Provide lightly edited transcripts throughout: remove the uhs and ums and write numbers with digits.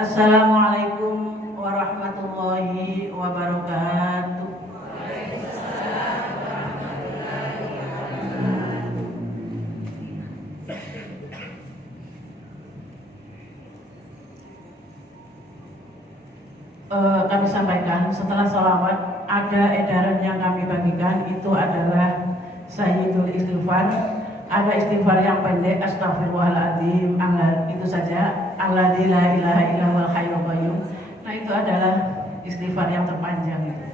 Assalamualaikum warahmatullahi wabarakatuh. Kami sampaikan setelah sholawat ada edaran yang kami bagikan, itu adalah Sayyidul Istighfar. Ada istighfar yang pendek, astagfirullahaladzim, itu saja, alladzi la ilaha illa huwal hayyul qayyum. Nah, itu adalah istighfar yang terpanjang itu,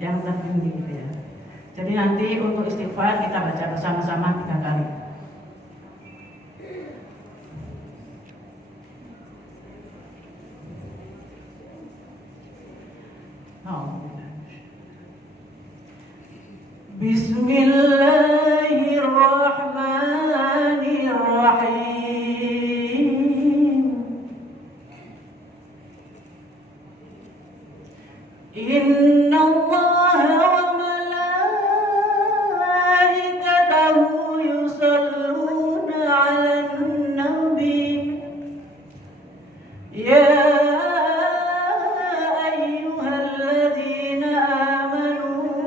yang tertinggi gitu ya. Jadi nanti untuk istighfar kita baca bersama-sama 3 kali. Bismillahirrahmanirrahim. Innallaha wa malaikatahu yusholluna 'alan nabi. Ya ayyuhalladzina amanu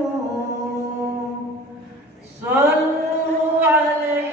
shallu 'alaihi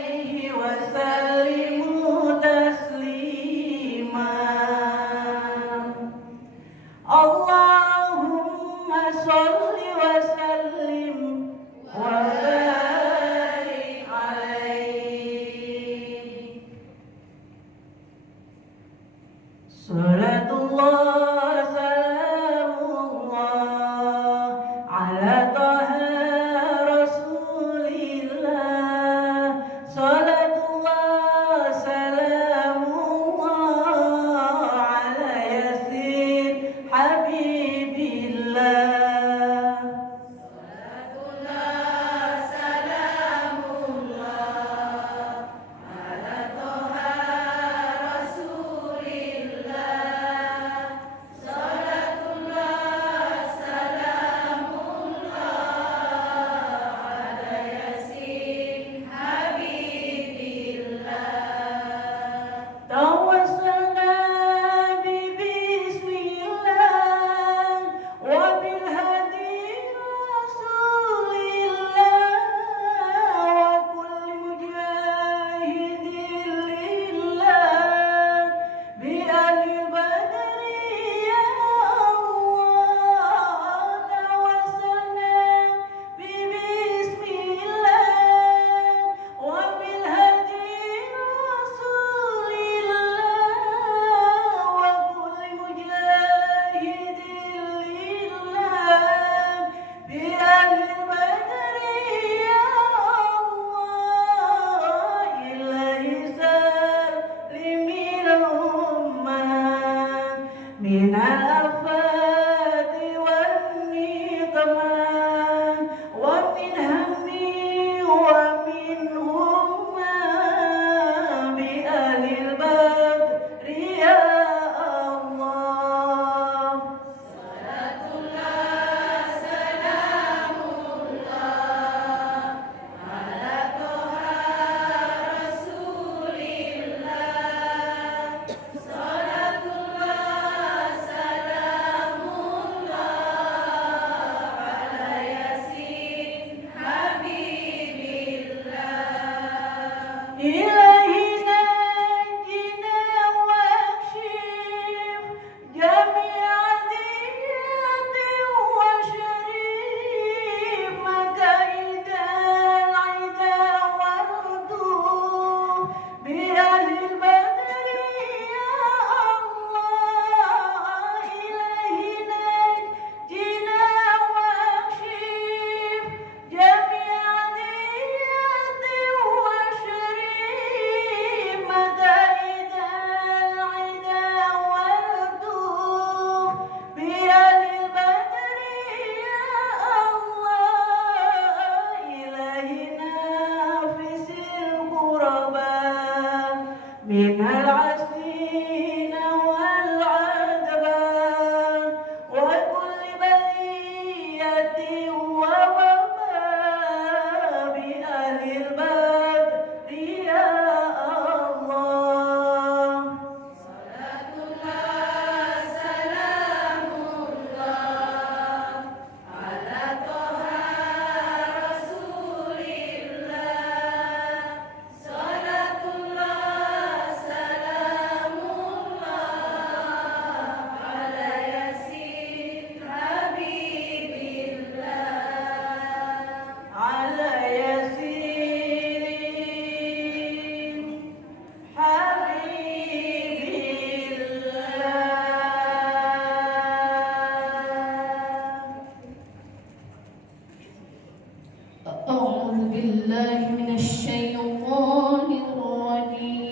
بالله من الشيطان الرجيم.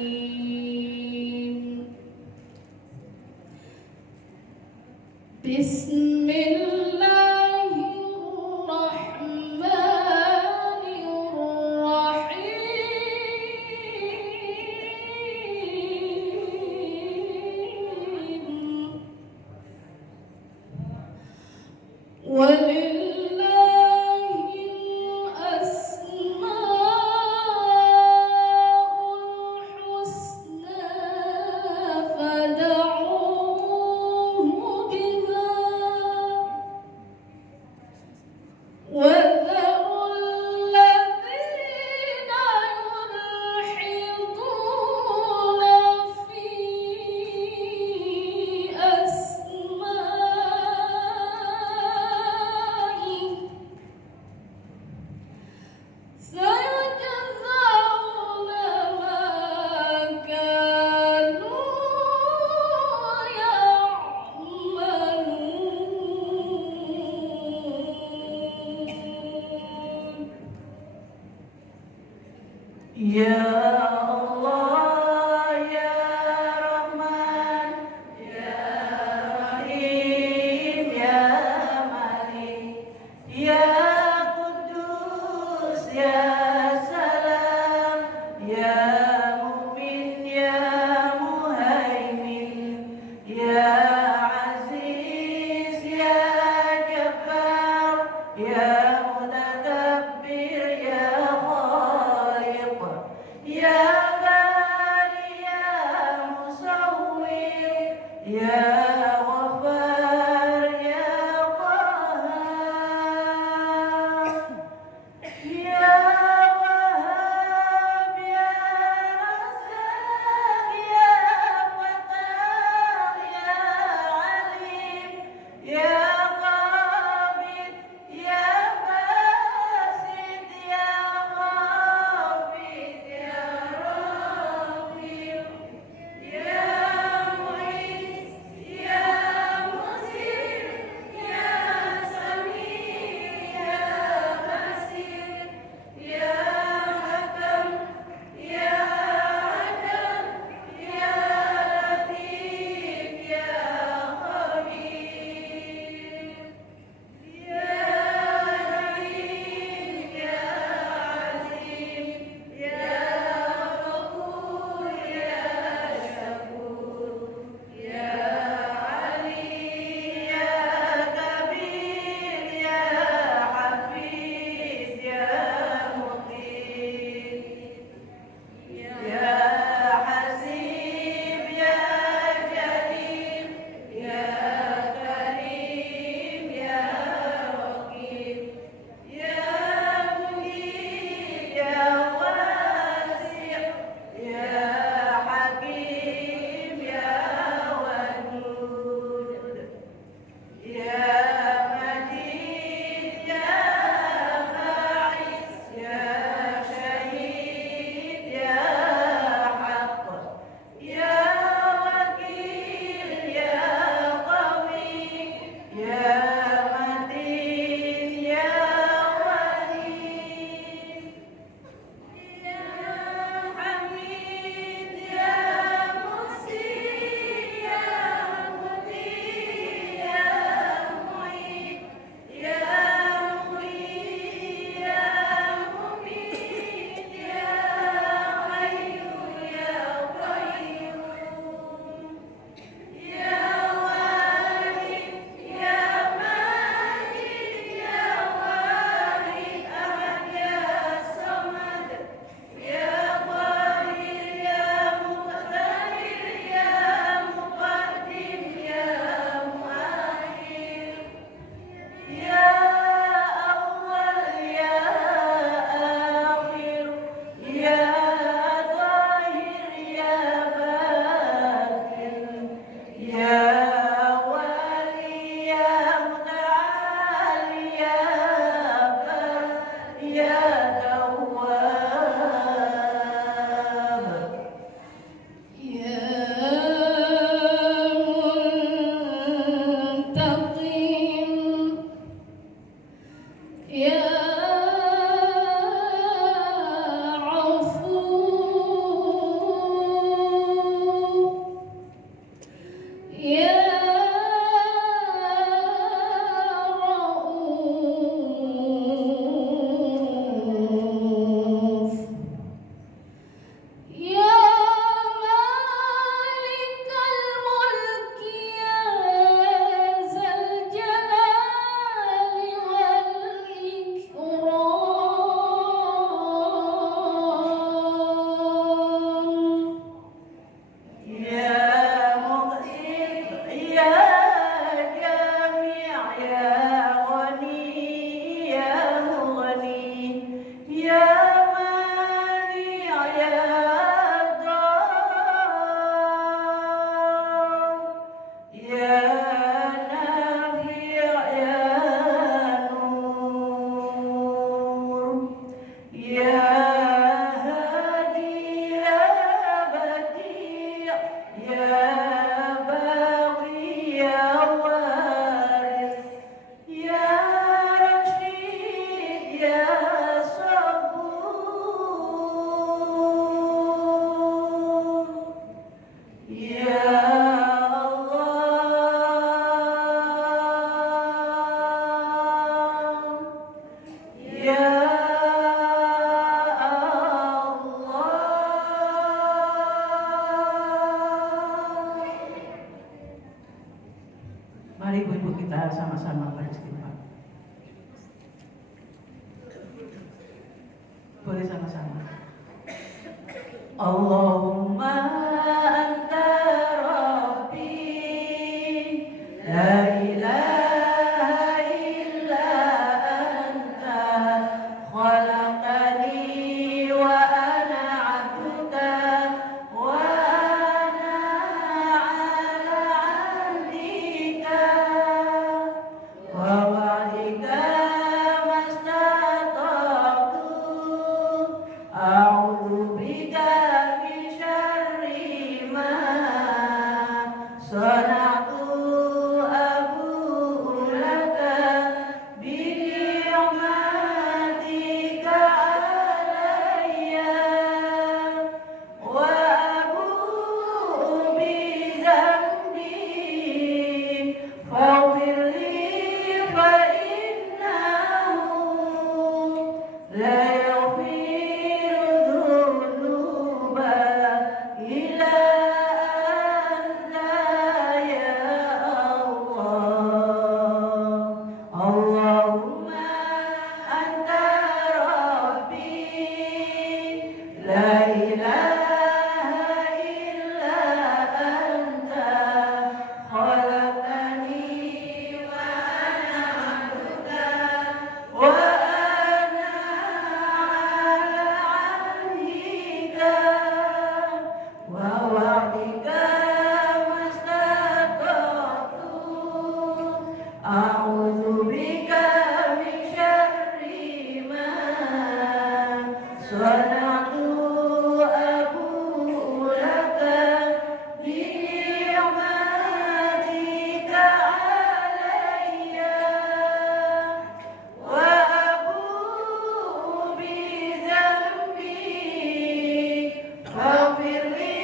بسم الله الرحمن الرحيم. ولله الأسماء الحسنى فادعوه بها وذروا الذين يلحدون في أسمائه سيجزون ما كانوا يعملون. Ya Allah, Ya Rahman, Ya Rahim, Ya Malik, Ya Kudus, Ya Salam, Ya Mu'min, Ya Muhaimin, Ya Aziz, Ya Jabbar, Ya Mutakabbir, Ya Khaliq, Ya Bari, Ya Musawwir, Ya Ghaffar, Ya Qahhar, Ya ya sabur, ya Allah, ya Allah. Mari ibu-ibu kita sama-sama beristighfar. Boleh sama-sama. Allahumma anta rabbi, la ilaha illa anta, khalaqani wa ana abduka, wa ana ala ahdika wa wa'dika mastata'tu, a'udzu bika min syarri ma sana'tu, abu'u laka bi ni'matika alayya wa abu'u bi dzambi faghfir li fa innahu la yaghfiru dzunuba illa anta ya Allah. Allahumma anta rabbi, la ilaha illa anta, khalaqani wa ana abduka, wa ana ala ahdika wa wa'dika mastata'tu, a'udzu bika min syarri ma sana'tu, abu'u laka bi ni'matika alayya wa abu'u bi dzambi faghfir li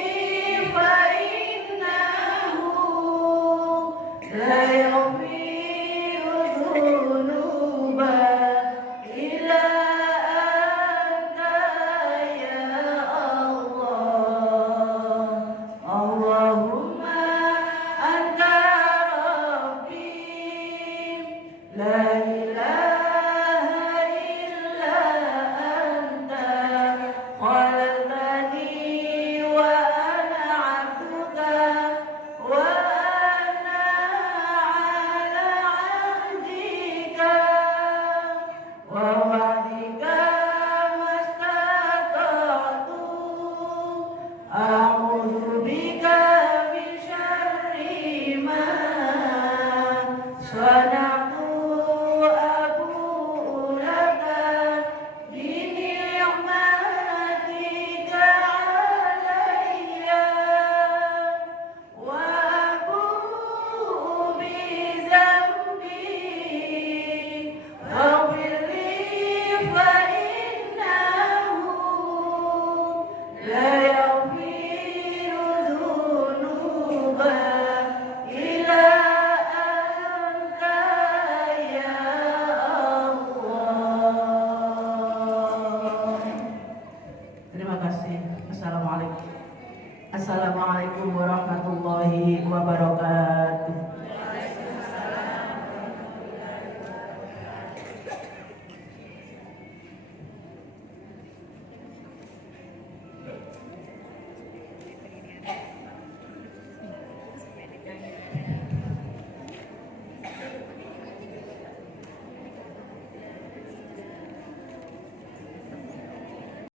fa innahu la yaghfiru dzunuba illa anta ya Allah. Allahumma anta rabbi, la ilaha illa anta, khalaqani wa ana abduka, wa ana ala ahdika wa wa'dika mastata'tu, a'udzu bika min syarri ma sana'tu, abu'u laka bi ni'matika alayya wa abu'u bi dzambi faghfir li fa innahu la yaghfiru dzunuba illa anta ya Allah. Terima kasih. Assalamualaikum. Assalamualaikum warahmatullahi wabarakatuh.